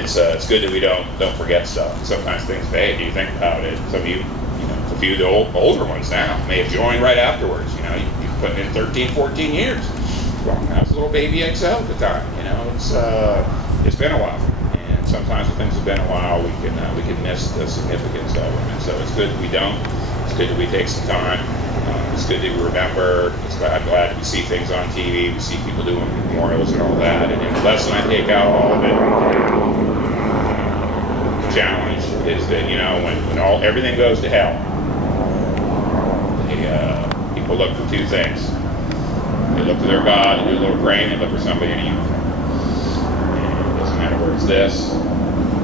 it's good that we don't forget stuff. Sometimes things fade. You think about it. Some of you, a few of the older ones now may have joined right afterwards. You put in 13, 14 years. Well, I was a little baby XL at the time. It's been a while, and sometimes when things have been a while, we can miss the significance of them. And so it's good that we don't. It's good that we take some time. It's good that we remember. I'm glad we see things on TV. We see people doing memorials and all that. And the lesson I take out all of it, the challenge is that when everything goes to hell, people look for two things. They look to their God and do a little praying. They look for somebody in a uniform. And it doesn't matter where it's this,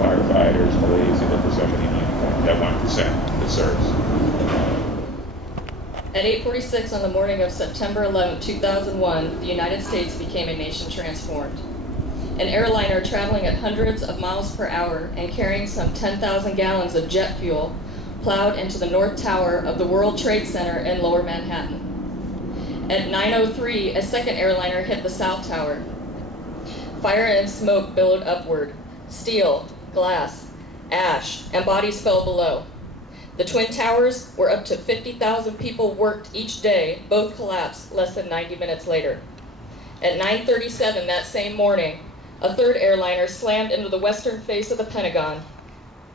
firefighters, police. They look for somebody in a uniform. That 1% that serves. At 8:46 on the morning of September 11, 2001, the United States became a nation transformed. An airliner traveling at hundreds of miles per hour and carrying some 10,000 gallons of jet fuel plowed into the North Tower of the World Trade Center in Lower Manhattan. At 9:03, a second airliner hit the South Tower. Fire and smoke billowed upward. Steel, glass, ash, and bodies fell below. The Twin Towers, where up to 50,000 people worked each day, both collapsed less than 90 minutes later. At 9:37 that same morning, a third airliner slammed into the western face of the Pentagon.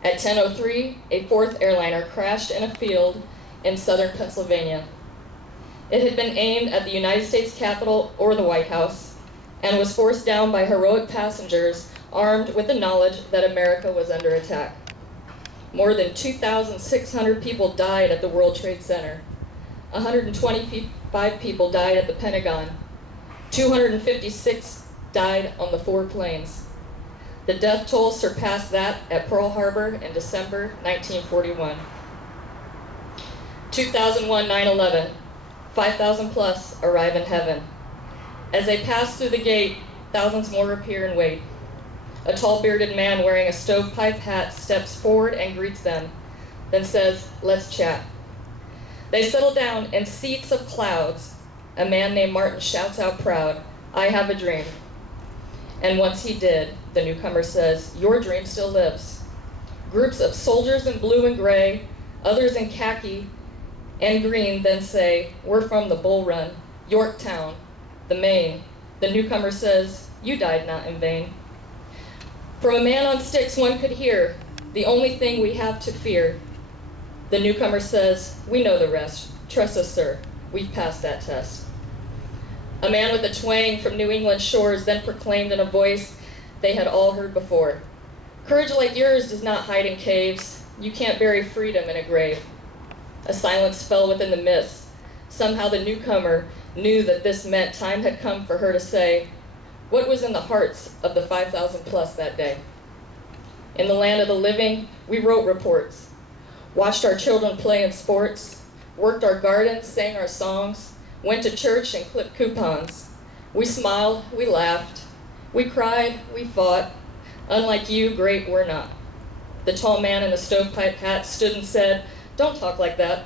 At 10:03, a fourth airliner crashed in a field in southern Pennsylvania. It had been aimed at the United States Capitol or the White House and was forced down by heroic passengers armed with the knowledge that America was under attack. More than 2,600 people died at the World Trade Center. 125 people died at the Pentagon. 256 died on the 4 planes. The death toll surpassed that at Pearl Harbor in December 1941. 2001 9/11, 5,000 plus arrive in heaven. As they pass through the gate, thousands more appear and wait. A tall bearded man wearing a stovepipe hat steps forward and greets them, then says, "Let's chat." They settle down in seats of clouds. A man named Martin shouts out proud, "I have a dream." And once he did, the newcomer says, "Your dream still lives." Groups of soldiers in blue and gray, others in khaki and green then say, "We're from the Bull Run, Yorktown, the Maine." The newcomer says, "You died not in vain." From a man on sticks one could hear, "The only thing we have to fear." The newcomer says, "We know the rest. Trust us, sir. We've passed that test." A man with a twang from New England shores then proclaimed in a voice they had all heard before, "Courage like yours does not hide in caves. You can't bury freedom in a grave." A silence fell within the mist. Somehow the newcomer knew that this meant time had come for her to say, what was in the hearts of the 5,000 plus that day. In the land of the living, we wrote reports, watched our children play in sports, worked our gardens, sang our songs, went to church and clipped coupons. We smiled, we laughed, we cried, we fought. Unlike you, great we're not. The tall man in the stovepipe hat stood and said, "Don't talk like that.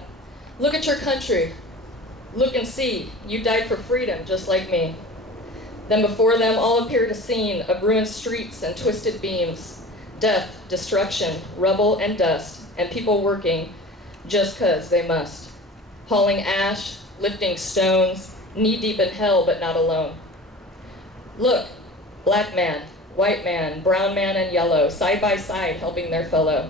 Look at your country. Look and see, you died for freedom just like me." Then before them all appeared a scene of ruined streets and twisted beams, death, destruction, rubble and dust, and people working just 'cause they must, hauling ash, lifting stones, knee-deep in hell but not alone. Look, black man, white man, brown man and yellow, side by side helping their fellow.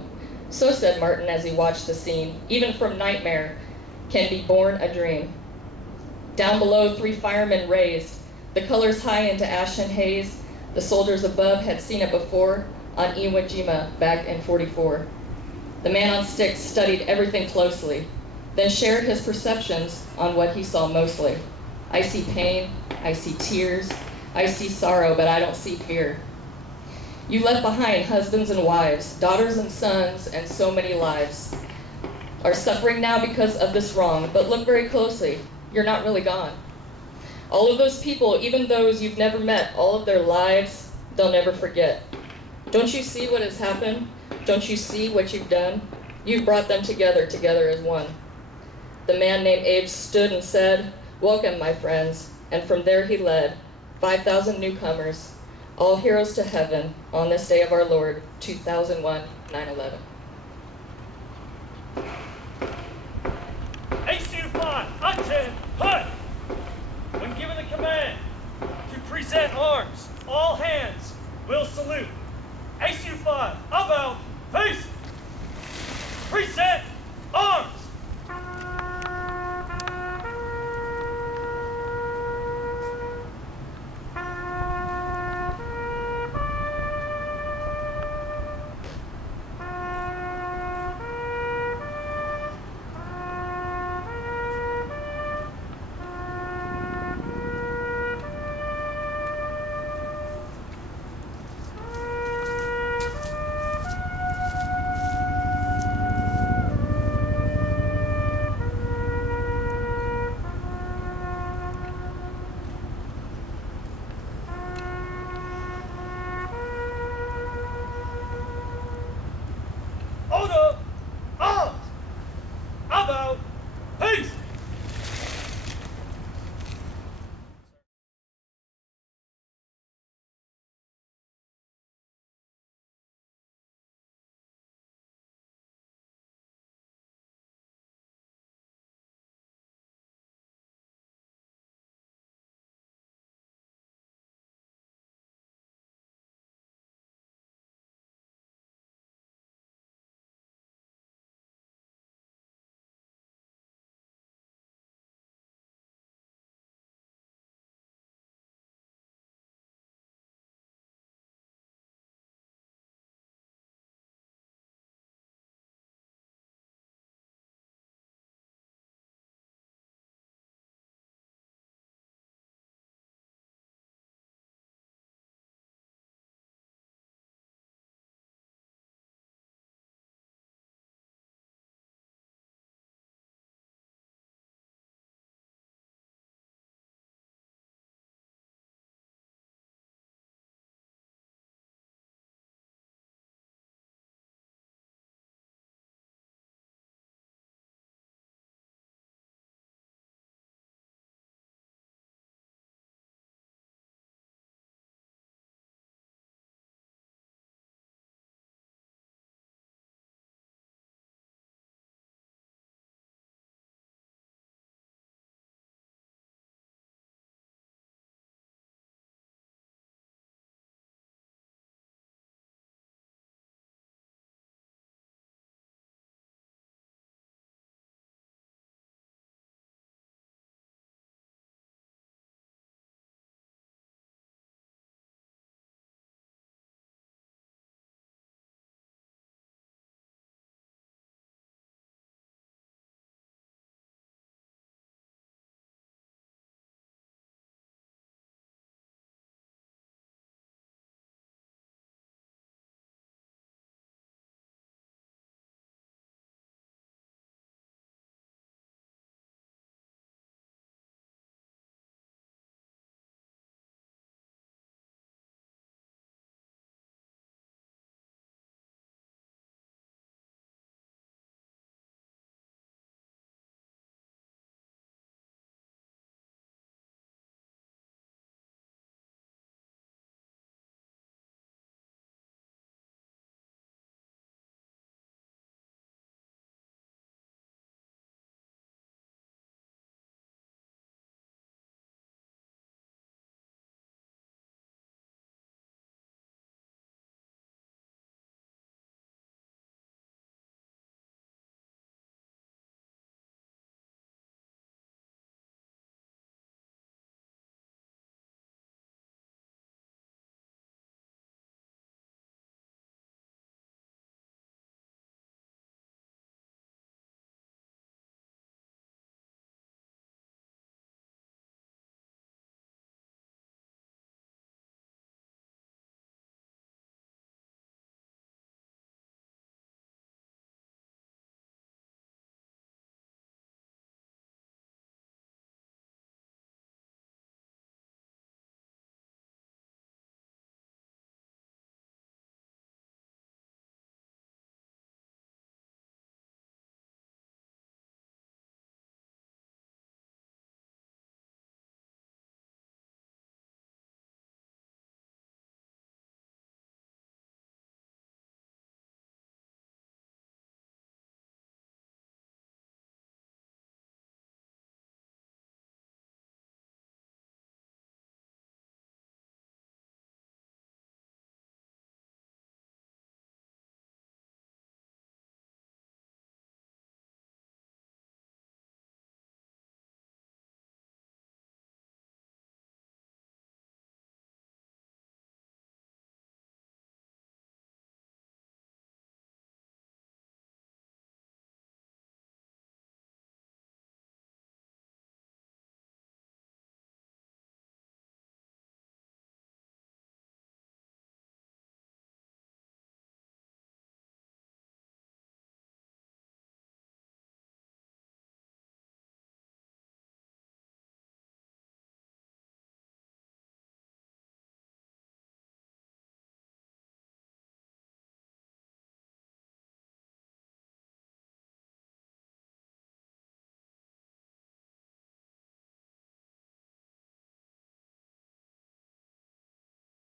So said Martin as he watched the scene, even from nightmare can be born a dream. Down below 3 firemen raised, the colors high into ash and haze. The soldiers above had seen it before on Iwo Jima back in '44. The man on sticks studied everything closely, then shared his perceptions on what he saw mostly. "I see pain, I see tears, I see sorrow, but I don't see fear. You left behind husbands and wives, daughters and sons, and so many lives are suffering now because of this wrong, but look very closely, you're not really gone. All of those people, even those you've never met, all of their lives, they'll never forget. Don't you see what has happened? Don't you see what you've done? You've brought them together as one." The man named Abe stood and said, "Welcome, my friends," and from there he led 5,000 newcomers, all heroes to heaven on this day of our Lord, 2001, 9/11. ACU5, attend, HUD! When given the command to present arms, all hands will salute. ACU5, about, face! Present